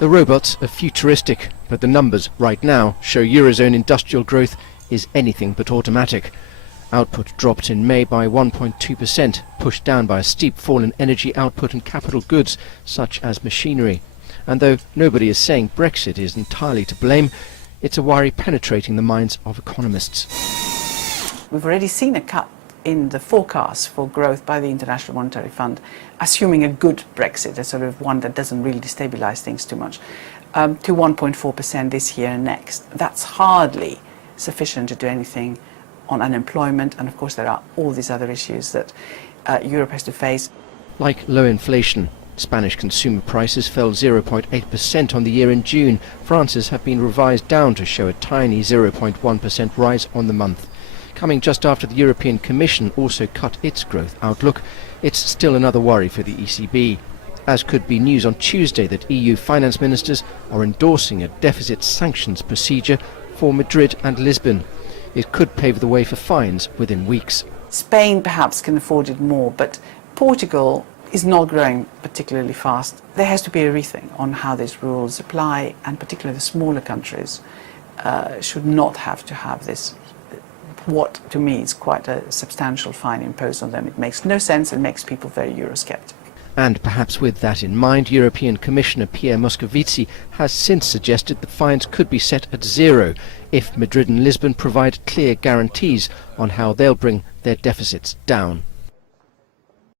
The robots are futuristic, but the numbers right now show Eurozone industrial growth is anything but automatic. Output dropped in May by 1.2%, pushed down by a steep fall in energy output and capital goods, such as machinery. And though nobody is saying Brexit is entirely to blame, it's a worry penetrating the minds of economists. We've already seen a cut in the forecast for growth by the International Monetary Fund, assuming a good Brexit, a sort of one that doesn't really destabilise things too much, to 1.4% this year and next. That's hardly sufficient to do anything on unemployment, and of course there are all these other issues that Europe has to face. Like low inflation, Spanish consumer prices fell 0.8% on the year in June. France's have been revised down to show a tiny 0.1% rise on the month. Coming just after the European Commission also cut its growth outlook, it's still another worry for the ECB, as could be news on Tuesday that EU finance ministers are endorsing a deficit sanctions procedure for Madrid and Lisbon. It could pave the way for fines within weeks. Spain perhaps can afford it more, but Portugal is not growing particularly fast. There has to be a rethink on how these rules apply, and particularly the smaller countries should not have to have this, what to me is quite a substantial fine imposed on them. It makes no sense and makes people very Eurosceptic. And perhaps with that in mind, European Commissioner Pierre Moscovici has since suggested the fines could be set at zero if Madrid and Lisbon provide clear guarantees on how they'll bring their deficits down.